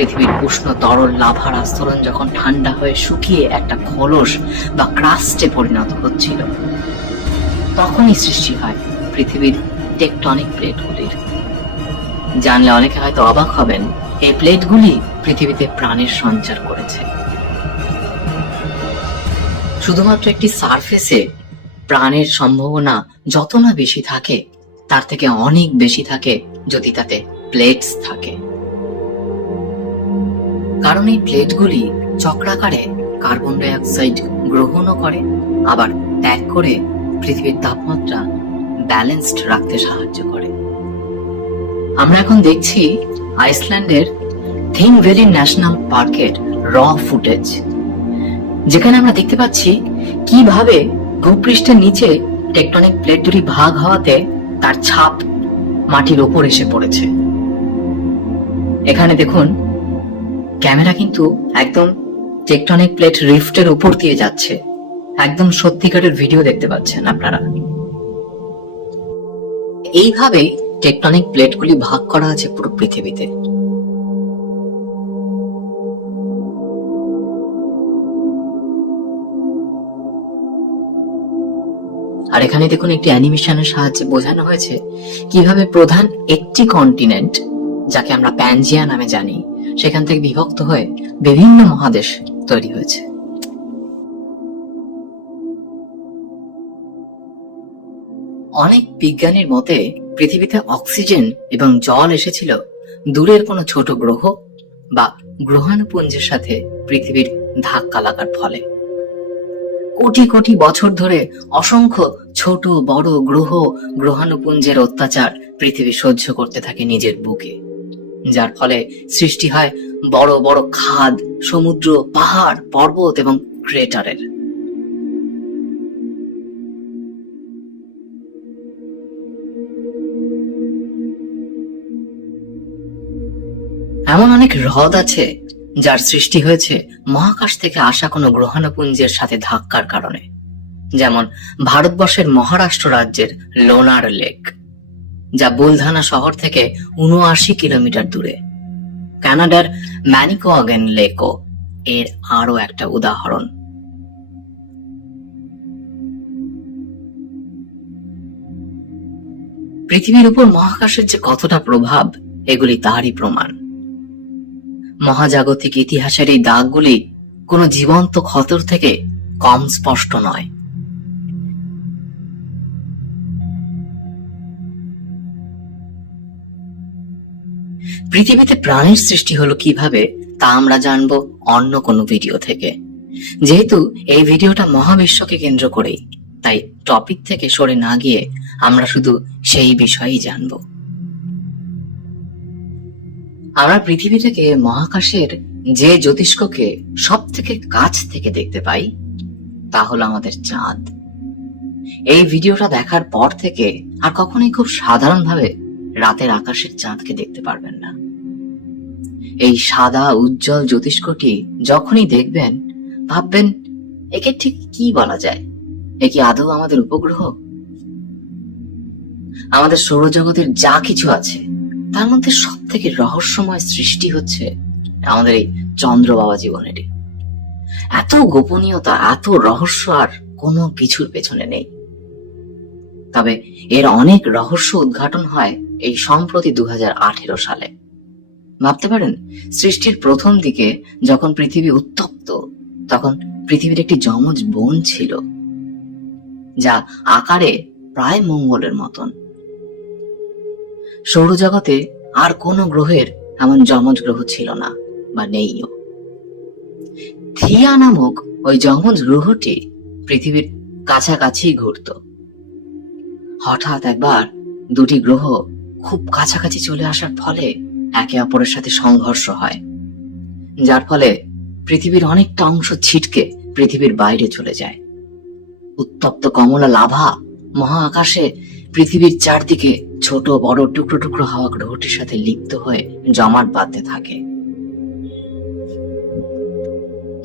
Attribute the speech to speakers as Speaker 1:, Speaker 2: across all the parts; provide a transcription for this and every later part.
Speaker 1: পৃথিবীর উষ্ণ তরল লাভার আস্তরণ যখন ঠান্ডা হয়ে শুকিয়ে একটা খোলস বা ক্রাস্টে পরিণত হচ্ছিল, তখনই সৃষ্টি হয় পৃথিবীর টেকটনিক প্লেটগুলির। জানলে অনেকে হয়তো অবাক হবেন, এই প্লেটগুলি পৃথিবীতে প্রাণের সঞ্চার করেছে। শুধুমাত্র একটি সারফেসে প্রাণের সম্ভাবনা যত না বেশি থাকে, তার থেকে অনেক বেশি থাকে যদি তাতে প্লেটস থাকে। কারণ এই প্লেটগুলি চক্রাকারে কার্বন ডাই অক্সাইড গ্রহণও করে, আবার ত্যাগ করে পৃথিবীর তাপমাত্রা ব্যালেন্সড রাখতে সাহায্য করে। আমরা এখন দেখছি আইসল্যান্ডের থিং ভ্যালি ন্যাশনাল পার্কের র ফুটেজ, যেখানে আমরা দেখতে পাচ্ছি কীভাবে ভূপৃষ্ঠের নিচে টেকটনিক প্লেট দুটি ভাগ হওয়াতে তার ছাপ মাটির ওপর এসে পড়েছে। এখানে দেখুন ক্যামেরা কিন্তু একদম টেকটনিক প্লেট রিফটের উপর দিয়ে যাচ্ছে। একদম সত্যিকারের ভিডিও দেখতে পাচ্ছেন আপনারা। এইভাবে টেকটনিক প্লেটগুলি ভাগ করা আছে পুরো পৃথিবীতে। আর এখানে দেখুন একটি অ্যানিমেশনের সাহায্যে বোঝানো হয়েছে কীভাবে প্রধান একটি কন্টিনেন্ট, যাকে আমরা প্যানজিয়া নামে জানি সেখান থেকে বিভক্ত হয়ে বিভিন্ন মহাদেশ তৈরি হয়েছে। অনেক বিজ্ঞানীর মতে পৃথিবীতে অক্সিজেন এবং জল এসেছিল দূরের কোনো ছোট গ্রহ বা গ্রহাণুপুঞ্জের সাথে পৃথিবীর ধাক্কা লাগার ফলে। কোটি কোটি বছর ধরে অসংখ্য ছোট বড় গ্রহ গ্রহাণুপুঞ্জের অত্যাচার পৃথিবী সহ্য করতে থাকে নিজের বুকে। যার ফলে সৃষ্টি হয় বড় বড় খাদ, সমুদ্র, পাহাড়, পর্বত এবং ক্রেটারের। এমন অনেক হ্রদ আছে যার সৃষ্টি হয়েছে মহাকাশ থেকে আসা কোনো গ্রহাণুপুঞ্জের সাথে ধাক্কার কারণে। যেমন ভারতবর্ষের মহারাষ্ট্র রাজ্যের লোনার লেক। যা বুলধানা শহর থেকে উনআশি কিলোমিটার দূরে। কানাডার ম্যানিকোয়াগেন লেকও এর আরও একটা উদাহরণ। পৃথিবীর উপর মহাকাশের যে কতটা প্রভাব, এগুলি তারই প্রমাণ। মহাজাগতিক ইতিহাসের এই দাগগুলি কোনো জীবন্ত ক্ষতর থেকে কম স্পষ্ট নয়। পৃথিবীতে প্রাণের সৃষ্টি হলো কীভাবে, তা আমরা জানব অন্য কোনো ভিডিও থেকে। যেহেতু এই ভিডিওটা মহাবিশ্বকে কেন্দ্র করেই, তাই টপিক থেকে সরে না গিয়ে আমরা শুধু সেই বিষয়েই জানব। আমরা পৃথিবী থেকে মহাকাশের যে জ্যোতিষ্ককে সব থেকে কাছ থেকে দেখতে পাই, তা হলো আমাদের চাঁদ। এই ভিডিওটা দেখার পর থেকে আর কখনোই খুব সাধারণভাবে রাতের আকাশের চাঁদকে দেখতে পারবেন না। এই সাদা, উজ্জ্বল জ্যোতিষ্কটি যখনই দেখবেন, ভাববেন, একে ঠিক কি বলা যায়? এ কি আদৌ আমাদের উপগ্রহ? আমাদের সৌরজগতের যা কিছু আছে, তার মধ্যে সব থেকে রহস্যময় সৃষ্টি হচ্ছে আমাদের এই চন্দ্র বাবা জীবনেরই। এত গোপনীয়তা, এত রহস্য আর কোনো কিছুর পেছনে নেই। তবে এর অনেক রহস্য উদ্ঘাটন হয় এই সম্প্রতি দু হাজার আঠেরো সালে। ভাবতে পারেন, সৃষ্টির প্রথম দিকে যখন পৃথিবী উত্তপ্ত, তখন পৃথিবীর একটি যমজ বন ছিল, যা আকারে প্রায় মঙ্গলের মতন। সৌরজগতে আর কোনো গ্রহের এমন যমজ গ্রহ ছিল না, বা নেইও। থিয়া নামক ওই যমজ গ্রহটি পৃথিবীর কাছাকাছি ঘুরত। হঠাৎ একবার দুটি গ্রহ খুব কাছাকাছি চলে আসার ফলে একে অপরের সাথে সংঘর্ষ হয়। যার ফলে পৃথিবীর অনেকটা অংশ ছিটকে পৃথিবীর বাইরে চলে যায়। উত্তপ্ত কমলা লাভা মহা আকাশে পৃথিবীর চারদিকে ছোট বড় টুকরো টুকরো হাওয়া গ্রহটির সাথে লিপ্ত হয়ে জমাট বাঁধতে থাকে।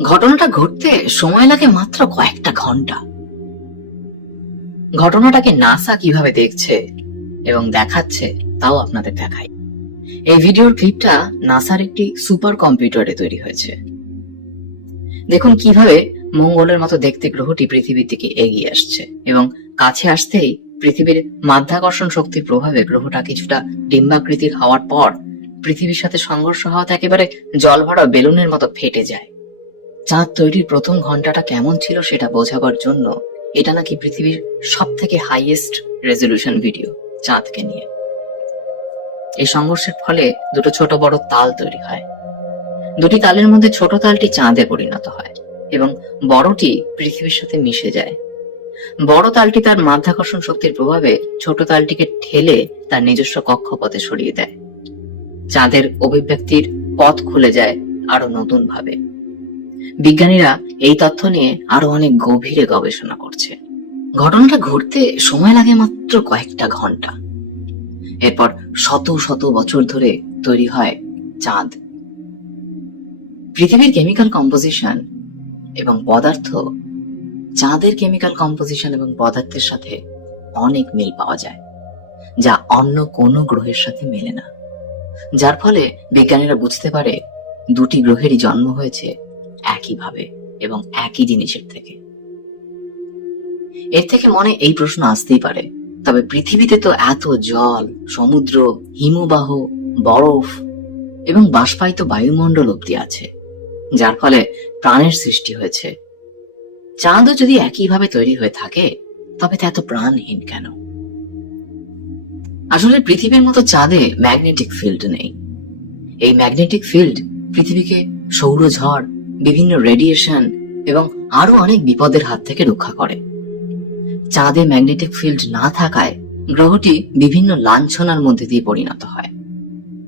Speaker 1: ঘটনাটা ঘটতে সময় লাগে মাত্র কয়েকটা ঘণ্টা। ঘটনাটাকে নাসা কীভাবে দেখছে এবং দেখাচ্ছে, তাও আপনাদের দেখাই এই ভিডিওর ক্লিপটা নাসার একটি সুপার কম্পিউটারে তৈরি হয়েছে। দেখুন কীভাবে মঙ্গলের মতো দেখতে গ্রহটি পৃথিবীর দিকে এগিয়ে আসছে এবং কাছে আসতেই পৃথিবীর মাধ্যাকর্ষণ শক্তির প্রভাবে গ্রহটা কিছুটা ডিম্বাকৃতির হওয়ার পর পৃথিবীর সাথে সংঘর্ষ হওয়াতে একেবারে জল ভরা বেলুনের মতো ফেটে যায়। চাঁদ তৈরির প্রথম ঘন্টাটা কেমন ছিল সেটা বোঝাবার জন্য এটা নাকি পৃথিবীর সব থেকে হাইয়েস্ট রেজলিউশন ভিডিও চাঁদকে নিয়ে। এই সংঘর্ষের ফলে দুটো ছোট বড় তাল তৈরি হয়। দুটি তালের মধ্যে ছোট তালটি চাঁদে পরিণত হয় এবং বড়টি পৃথিবীর সাথে মিশে যায়। বড় তালটি তার মাধ্যাকর্ষণ শক্তির প্রভাবে ছোট তালটিকে ঠেলে তার নিজস্ব কক্ষপথে সরিয়ে দেয়। চাঁদের অভিব্যক্তির পথ খুলে যায় আরও নতুন ভাবে বিজ্ঞানীরা এই তথ্য নিয়ে আরও অনেক গভীরে গবেষণা করছে। ঘটনাটা ঘটতে সময় লাগে মাত্র কয়েকটা ঘণ্টা। এরপর শত শত বছর ধরে তৈরি হয় চাঁদ। পৃথিবীর কেমিক্যাল কম্পোজিশন এবং পদার্থ চাঁদের কেমিক্যাল কম্পোজিশন এবং পদার্থের সাথে অনেক মিল পাওয়া যায়, যা অন্য কোনো গ্রহের সাথে মেলে না। যার ফলে বিজ্ঞানীরা বুঝতে পারে দুটি গ্রহেরই জন্ম হয়েছে একইভাবে এবং একই জিনিসের থেকে। এর থেকে মনে এই প্রশ্ন আসতেই পারে। তবে পৃথিবীতে তো এত জল, সমুদ্র, হিমবাহ, বরফ এবং বাষ্পায়িত বায়ুমণ্ডল অব্দি আছে, যার ফলে প্রাণের সৃষ্টি হয়েছে। চাঁদও যদি একইভাবে তৈরি হয়ে থাকে, তবে তা এত প্রাণহীন কেন? আসলে পৃথিবীর মতো চাঁদে ম্যাগনেটিক ফিল্ড নেই। এই ম্যাগনেটিক ফিল্ড পৃথিবীকে সৌরঝড় বিভিন্ন রেডিয়েশন এবং আরও অনেক বিপদের হাত থেকে রক্ষা করে। চাঁদে ম্যাগনেটিক ফিল্ড না থাকায় গ্রহটি বিভিন্ন লাঞ্ছনার মধ্যে দিয়ে পরিণত হয়।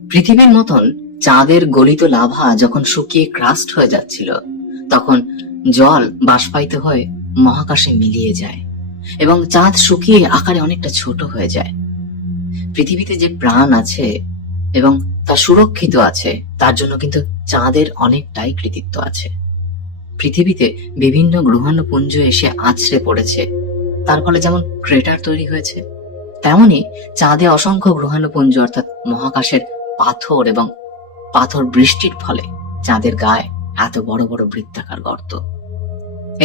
Speaker 1: পৃথিবীর মতন চাঁদের গলিত লাভা যখন শুকিয়ে ক্রাস্ট হয়ে যাচ্ছিল, তখন জল বাষ্পায়িত হয়ে মহাকাশে মিলিয়ে যায় এবং চাঁদ শুকিয়ে আকারে অনেকটা ছোট হয়ে যায়। পৃথিবীতে যে প্রাণ আছে এবং তা সুরক্ষিত আছে, তার জন্য কিন্তু চাঁদের অনেকটাই কৃতিত্ব আছে। পৃথিবীতে বিভিন্ন গ্রহাণুপুঞ্জ এসে আছড়ে পড়েছে। তার ফলে যেমন ক্রেটার তৈরি হয়েছে, তেমনি চাঁদে অসংখ্য গ্রহাণুপুঞ্জ অর্থাৎ মহাকাশের পাথর এবং পাথর বৃষ্টির ফলে চাঁদের গায়ে এত বড় বড় বৃত্তাকার গর্ত।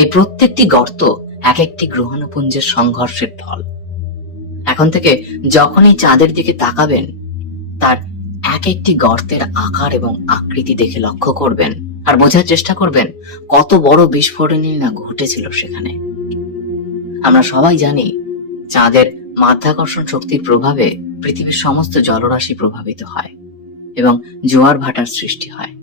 Speaker 1: এই প্রত্যেকটি গর্ত এক একটি গ্রহাণুপুঞ্জের সংঘর্ষের ফল। এখন থেকে যখনই চাঁদের দিকে তাকাবেন, তার এক একটি গর্তের আকার এবং আকৃতি দেখে লক্ষ্য করবেন আর বোঝার চেষ্টা করবেন কত বড় বিস্ফোরণই না ঘটেছিল সেখানে। আমরা সবাই জানি চাঁদের মাধ্যাকর্ষণ শক্তির প্রভাবে পৃথিবীর সমস্ত জলরাশি প্রভাবিত হয় এবং জোয়ার ভাটার সৃষ্টি হয়।